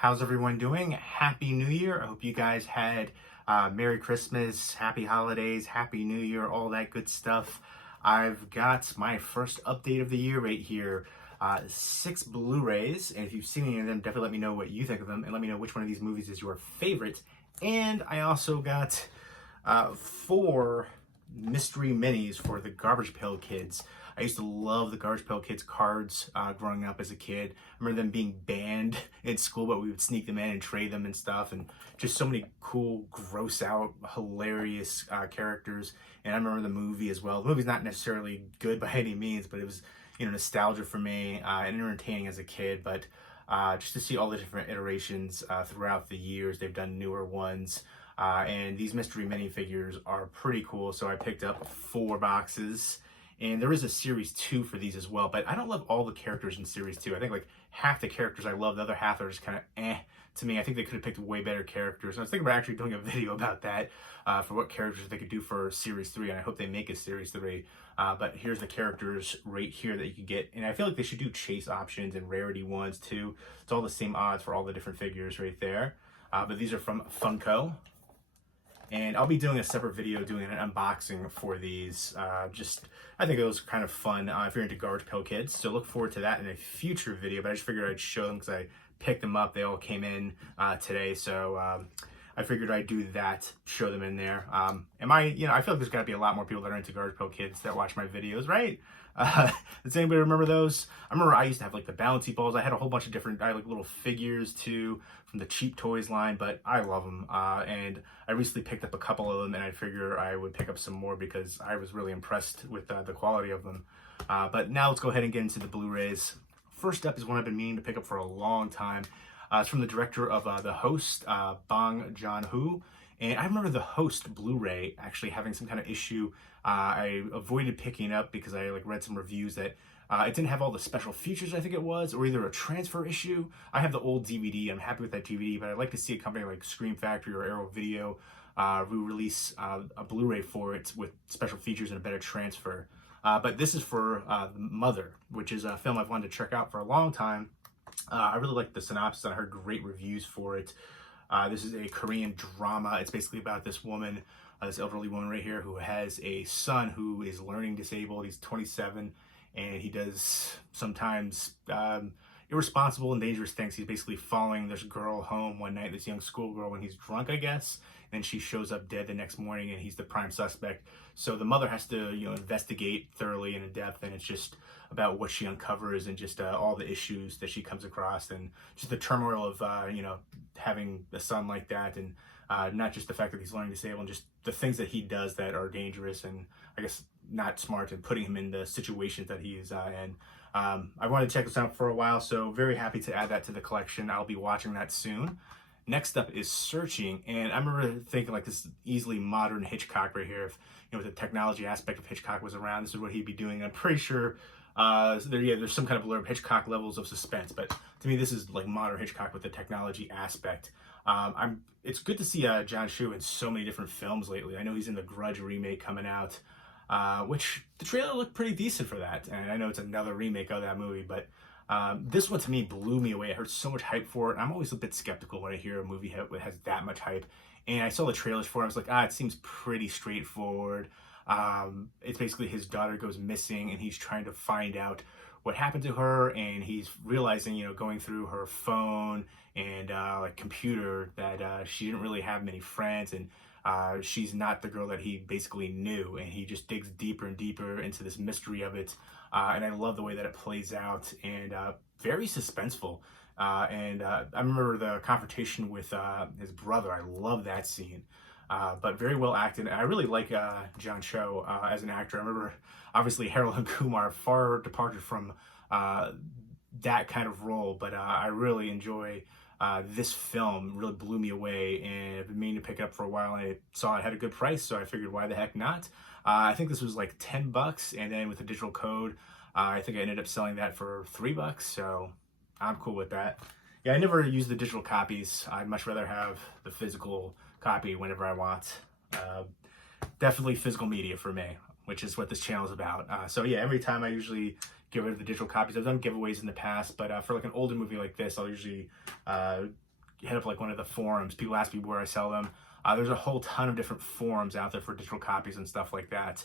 How's everyone doing? Happy New Year. I hope you guys had Merry Christmas, Happy Holidays, Happy New Year, all that good stuff. I've got my first update of the year right here. 6 Blu-rays, and if you've seen any of them, definitely let me know what you think of them, and let me know which one of these movies is your favorite. And I also got 4 mystery minis for the Garbage Pail Kids. I used to love the Garbage Pail Kids cards growing up as a kid. I remember them being banned in school, but we would sneak them in and trade them and stuff, and just so many cool, gross out, hilarious characters. And I remember the movie as well. The movie's not necessarily good by any means, but it was, nostalgia for me and entertaining as a kid. But just to see all the different iterations throughout the years, they've done newer ones. And these mystery minifigures are pretty cool. So I picked up 4 boxes. And there is a series 2 for these as well, but I don't love all the characters in series 2. I think like half the characters I love, the other half are just kind of to me. I think they could have picked way better characters. And I was thinking about actually doing a video about that for what characters they could do for series 3, and I hope they make a series 3. But here's the characters right here that you can get, and I feel like they should do chase options and rarity ones too. It's all the same odds for all the different figures right there. But these are from Funko. And I'll be doing a separate video doing an unboxing for these. I think it was kind of fun if you're into Garbage Pail Kids. So look forward to that in a future video. But I just figured I'd show them because I picked them up. They all came in today. So I figured I'd do that, show them in there. I feel like there's got to be a lot more people that are into Garbage Pail Kids that watch my videos, right? Does anybody remember those? I remember I used to have like the bouncy balls. I had a whole bunch of different, I had like little figures too from the Cheap Toys line, but I love them. And I recently picked up a couple of them, and I figure I would pick up some more because I was really impressed with the quality of them. But now let's go ahead and get into the Blu-rays. First up is one I've been meaning to pick up for a long time. It's from the director of The Host, Bong Joon-ho. And I remember The Host Blu-ray actually having some kind of issue. I avoided picking up because I read some reviews that it didn't have all the special features, I think it was, or either a transfer issue. I have the old DVD. I'm happy with that DVD, but I'd like to see a company like Scream Factory or Arrow Video re-release a Blu-ray for it with special features and a better transfer. But this is for Mother, which is a film I've wanted to check out for a long time. I really liked the synopsis. I heard great reviews for it. This is a Korean drama. It's basically about this woman, this elderly woman right here, who has a son who is learning disabled. He's 27, and he does sometimes irresponsible and dangerous things. He's basically following this girl home one night, this young schoolgirl, when he's drunk, I guess. And she shows up dead the next morning, and he's the prime suspect. So the mother has to, investigate thoroughly and in depth, and it's just about what she uncovers and just all the issues that she comes across, and just the turmoil of, having a son like that, and not just the fact that he's learning disabled, and just the things that he does that are dangerous and I guess not smart, and putting him in the situations that he is in. I wanted to check this out for a while, so very happy to add that to the collection. I'll be watching that soon. Next up is Searching, and I remember thinking like this easily modern Hitchcock right here. If with the technology aspect of Hitchcock was around, this is what he'd be doing. I'm pretty sure there's some kind of blurb, Hitchcock levels of suspense, but to me this is like modern Hitchcock with the technology aspect. It's good to see John Chu in so many different films lately. I know he's in the Grudge remake coming out, which the trailer looked pretty decent for that, and I know it's another remake of that movie, but this one to me blew me away. I heard so much hype for it. I'm always a bit skeptical when I hear a movie has that much hype. And I saw the trailers for it. I was like, it seems pretty straightforward. It's basically his daughter goes missing, and he's trying to find out what happened to her. And he's realizing, going through her phone and computer that she didn't really have many friends, and she's not the girl that he basically knew. And he just digs deeper and deeper into this mystery of it. And I love the way that it plays out, and very suspenseful. I remember the confrontation with his brother. I love that scene, but very well acted. And I really like John Cho as an actor. I remember, obviously, Harold and Kumar, far departed from that kind of role, but I really enjoy this film. Really blew me away, and I've been meaning to pick it up for a while, and I saw it had a good price, so I figured why the heck not. I think this was like $10, and then with the digital code, I think I ended up selling that for $3, so I'm cool with that. Yeah, I never use the digital copies. I'd much rather have the physical copy whenever I want. Definitely physical media for me, which is what this channel is about. So yeah, every time I usually get rid of the digital copies. I've done giveaways in the past, but for like an older movie like this, I'll usually hit up like one of the forums. People ask me where I sell them. There's a whole ton of different forums out there for digital copies and stuff like that.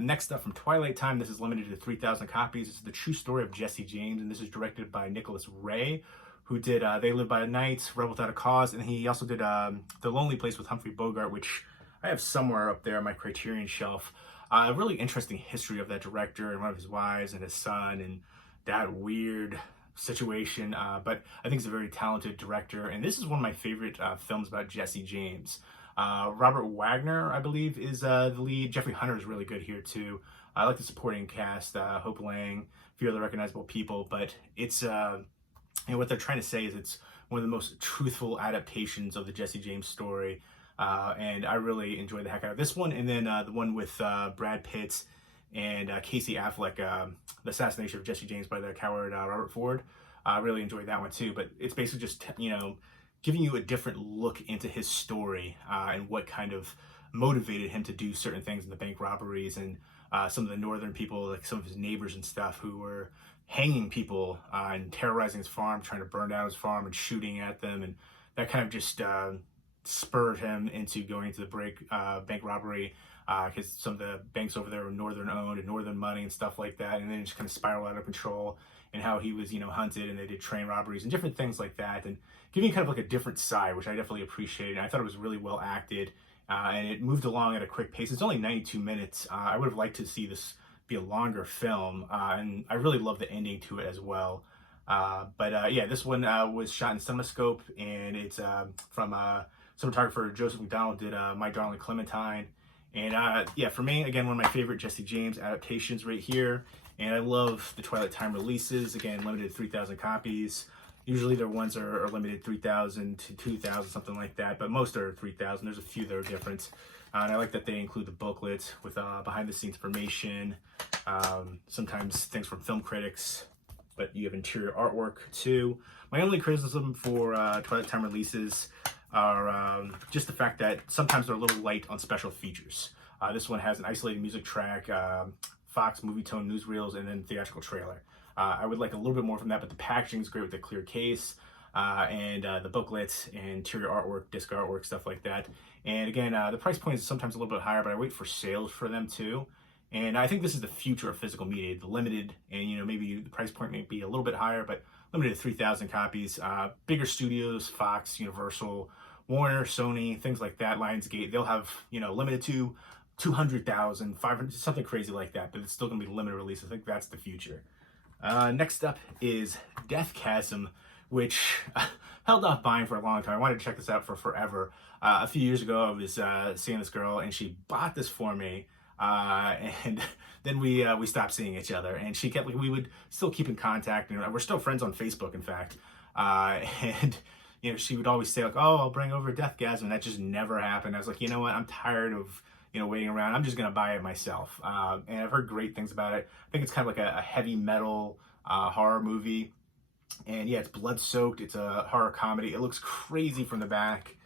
Next up, from Twilight Time, this is limited to 3,000 copies. This is the true story of Jesse James, and this is directed by Nicholas Ray, who did They Live by Night, Rebel Without a Cause, and he also did The Lonely Place with Humphrey Bogart, which I have somewhere up there on my Criterion shelf. A really interesting history of that director and one of his wives and his son and that weird situation, but I think he's a very talented director, and this is one of my favorite films about Jesse James. Robert Wagner, I believe, is the lead. Jeffrey Hunter is really good here too. I like the supporting cast, Hope Lang, a few other recognizable people, but it's what they're trying to say is it's one of the most truthful adaptations of the Jesse James story, and I really enjoyed the heck out of this one. And then the one with Brad Pitt and Casey Affleck, the assassination of Jesse James by the coward Robert Ford. I really enjoyed that one too, but it's basically just, giving you a different look into his story and what kind of motivated him to do certain things in the bank robberies, and some of the northern people, like some of his neighbors and stuff, who were hanging people and terrorizing his farm, trying to burn down his farm and shooting at them, and that kind of just spurred him into going into the bank robbery, because some of the banks over there were northern owned and northern money and stuff like that, and then it just kind of spiraled out of control, and how he was hunted, and they did train robberies and different things like that, and giving kind of like a different side, which I definitely appreciated. I thought it was really well acted, and it moved along at a quick pace. It's only 92 minutes. I would have liked to see this be a longer film, and I really love the ending to it as well. But yeah, this one was shot in CinemaScope, and it's from cinematographer Joseph McDonald did My Darling Clementine. And yeah, for me, again, one of my favorite Jesse James adaptations right here. And I love the Twilight Time releases. Again, limited 3,000 copies. Usually their ones are limited 3,000 to 2,000, something like that. But most are 3,000. There's a few that are different. And I like that they include the booklet with behind-the-scenes information. Sometimes things from film critics. But you have interior artwork too. My only criticism for Twilight Time releases are just the fact that sometimes they're a little light on special features. This one has an isolated music track, Fox movie tone newsreels, and then theatrical trailer. I would like a little bit more from that, but the packaging is great with the clear case, and the booklets and interior artwork, disc artwork, stuff like that. And again, the price point is sometimes a little bit higher, but I wait for sales for them too. And I think this is the future of physical media, the limited, and maybe the price point may be a little bit higher, but limited to 3,000 copies. Bigger studios, Fox, Universal, Warner, Sony, things like that, Lionsgate, they'll have, limited to 200,000, 500, something crazy like that, but it's still going to be limited release. I think that's the future. Next up is Death Chasm, which held off buying for a long time. I wanted to check this out for forever. A few years ago, I was seeing this girl, and she bought this for me. And then we stopped seeing each other, and she kept, we would still keep in contact, and we're still friends on Facebook, in fact. And she would always say, like, oh, I'll bring over Deathgasm, and that just never happened. I was like, you know what, I'm tired of waiting around. I'm just gonna buy it myself. And I've heard great things about it. I think it's kind of like a heavy metal horror movie, and yeah, it's blood soaked. It's a horror comedy. It looks crazy from the back.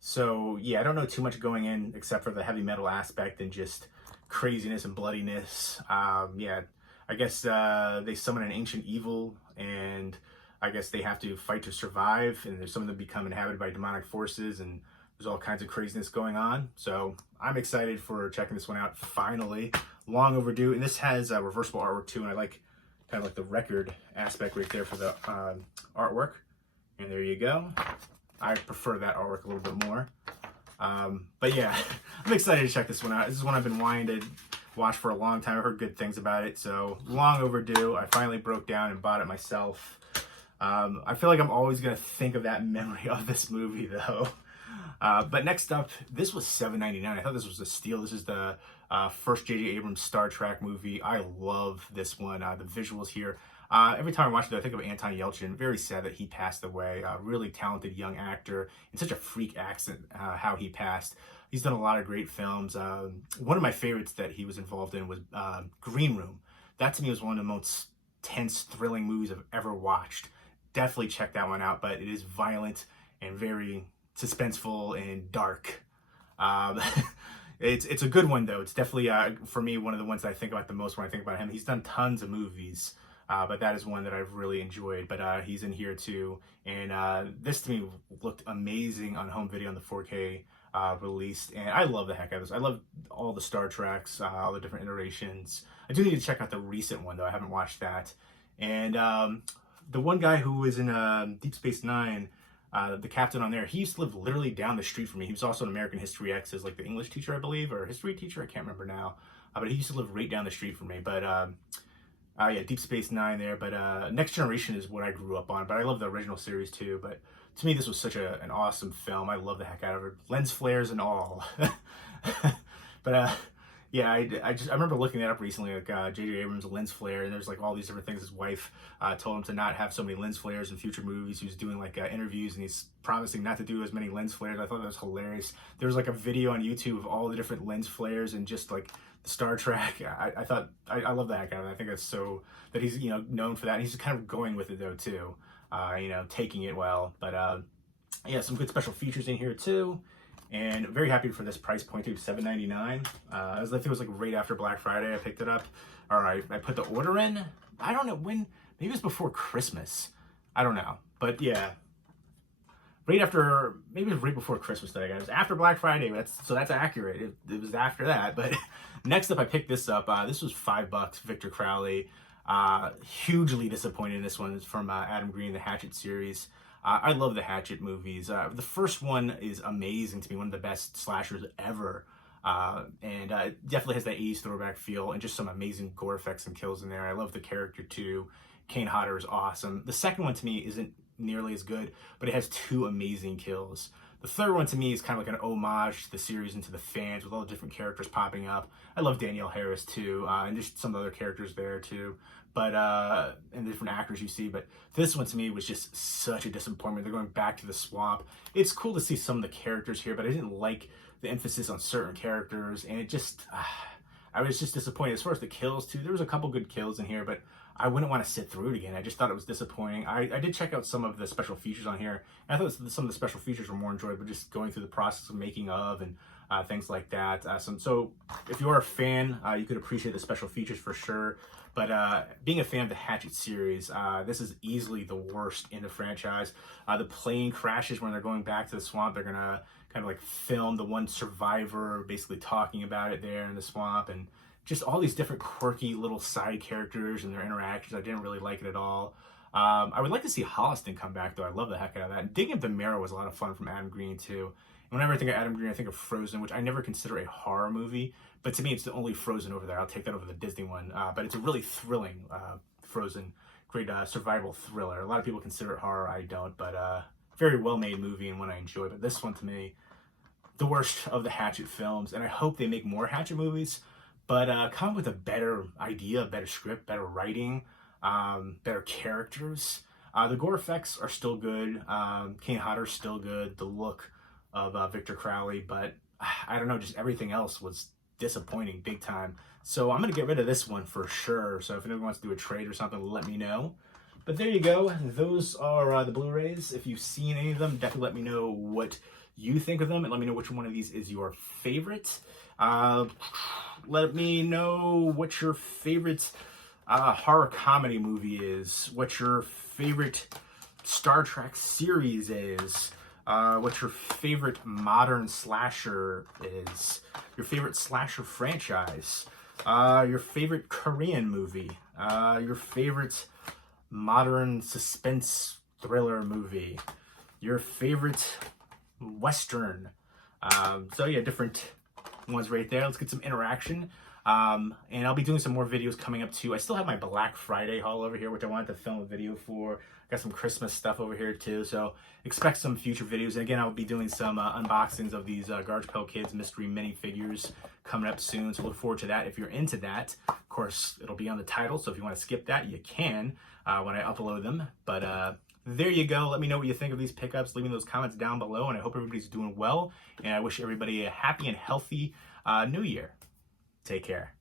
So yeah, I don't know too much going in except for the heavy metal aspect and just craziness and bloodiness. Yeah, I guess they summon an ancient evil, and I guess they have to fight to survive, and there's some of them become inhabited by demonic forces, and there's all kinds of craziness going on. So I'm excited for checking this one out, finally. Long overdue, and this has reversible artwork too, and I like kind of like the record aspect right there for the artwork. And there you go. I prefer that artwork a little bit more. But yeah, I'm excited to check this one out. This is one I've been wanting to watch for a long time. I heard good things about it, so long overdue. I finally broke down and bought it myself. I feel like I'm always going to think of that memory of this movie, though. But next up, this was $7.99. I thought this was a steal. This is the first J.J. Abrams Star Trek movie. I love this one. The visuals here. Every time I watch it, I think of Anton Yelchin. Very sad that he passed away. Really talented young actor, and such a freak accent how he passed. He's done a lot of great films. One of my favorites that he was involved in was Green Room. That to me was one of the most tense, thrilling movies I've ever watched. Definitely check that one out, but it is violent and very suspenseful and dark. It's a good one though. It's definitely for me one of the ones that I think about the most when I think about him. He's done tons of movies. but that is one that I've really enjoyed. But he's in here too, and this to me looked amazing on home video on the 4K released, and I love the heck out of this. I love all the Star Treks, all the different iterations. I do need to check out the recent one though. I haven't watched that. And the one guy who was in Deep Space Nine, the captain on there, he used to live literally down the street from me. He was also an American History X as like the English teacher, I believe, or history teacher. I can't remember now. But he used to live right down the street from me. But yeah, Deep Space Nine there. But Next Generation is what I grew up on. But I love the original series too. But to me, this was such an awesome film. I love the heck out of it, lens flares and all. But yeah, I remember looking that up recently, like J.J. Abrams' lens flare, and there's like all these different things. His wife told him to not have so many lens flares in future movies. He was doing like interviews, and he's promising not to do as many lens flares. I thought that was hilarious. There was like a video on YouTube of all the different lens flares and just like Star Trek. I love that guy. I think that's so that he's known for that. And he's kind of going with it though too, taking it well. But yeah, some good special features in here too. And very happy for this price point too, $7.99. I think it was like right after Black Friday I picked it up. All right, I put the order in. I don't know when, maybe it was before Christmas. I don't know, but yeah. Maybe it was right before Christmas that I got it. It was after Black Friday, so that's accurate. It was after that. But next up, I picked this up. This was $5, Victor Crowley. Hugely disappointed in this one. It's from Adam Green, the Hatchet series. I love the Hatchet movies. The first one is amazing to me, one of the best slashers ever. And it definitely has that 80s throwback feel and just some amazing gore effects and kills in there. I love the character too. Kane Hodder is awesome. The second one to me isn't nearly as good, but it has two amazing kills. The third one to me is kind of like an homage to the series and to the fans with all the different characters popping up. I love Danielle Harris too, and just some other characters there too. But and the different actors you see. But this one to me was just such a disappointment. They're going back to the swamp. It's cool to see some of the characters here, but I didn't like the emphasis on certain characters, and it just I was just disappointed. As far as the kills too, there was a couple good kills in here, but I wouldn't want to sit through it again. I just thought it was disappointing. I did check out some of the special features on here, and I thought some of the special features were more enjoyable, just going through the process of making of and things like that. So if you are a fan, you could appreciate the special features for sure. But being a fan of the Hatchet series, this is easily the worst in the franchise. The plane crashes when they're going back to the swamp. They're going to kind of like film the one survivor basically talking about it there in the swamp, and just all these different quirky little side characters and their interactions. I didn't really like it at all. I would like to see Holliston come back though. I love the heck out of that. And Digging Up the Marrow was a lot of fun from Adam Green too. And whenever I think of Adam Green, I think of Frozen, which I never consider a horror movie, but to me it's the only Frozen over there. I'll take that over the Disney one. But it's a really thrilling Frozen, great survival thriller. A lot of people consider it horror, I don't, but very well-made movie and one I enjoy. But this one to me, the worst of the Hatchet films, and I hope they make more Hatchet movies, but come up with a better idea, better script, better writing, better characters. The gore effects are still good. Kane Hodder's still good. The look of Victor Crowley, but I don't know, just everything else was disappointing big time. So I'm going to get rid of this one for sure. So if anyone wants to do a trade or something, let me know. But there you go. Those are the Blu-rays. If you've seen any of them, definitely let me know what you think of them, and let me know which one of these is your favorite. Let me know what your favorite horror comedy movie is, what your favorite Star Trek series is, what your favorite modern slasher is, your favorite slasher franchise, your favorite Korean movie, your favorite modern suspense thriller movie, your favorite Western. So yeah, different ones right there. Let's get some interaction. And I'll be doing some more videos coming up too. I still have my Black Friday haul over here, which I wanted to film a video for. Got some Christmas stuff over here too, so expect some future videos. And again, I'll be doing some unboxings of these Garbage Pail Kids mystery minifigures coming up soon, so look forward to that if you're into that. Of course, it'll be on the title, so if you want to skip that, you can when I upload them. But there you go. Let me know what you think of these pickups. Leave me those comments down below, and I hope everybody's doing well, and I wish everybody a happy and healthy New Year. Take care.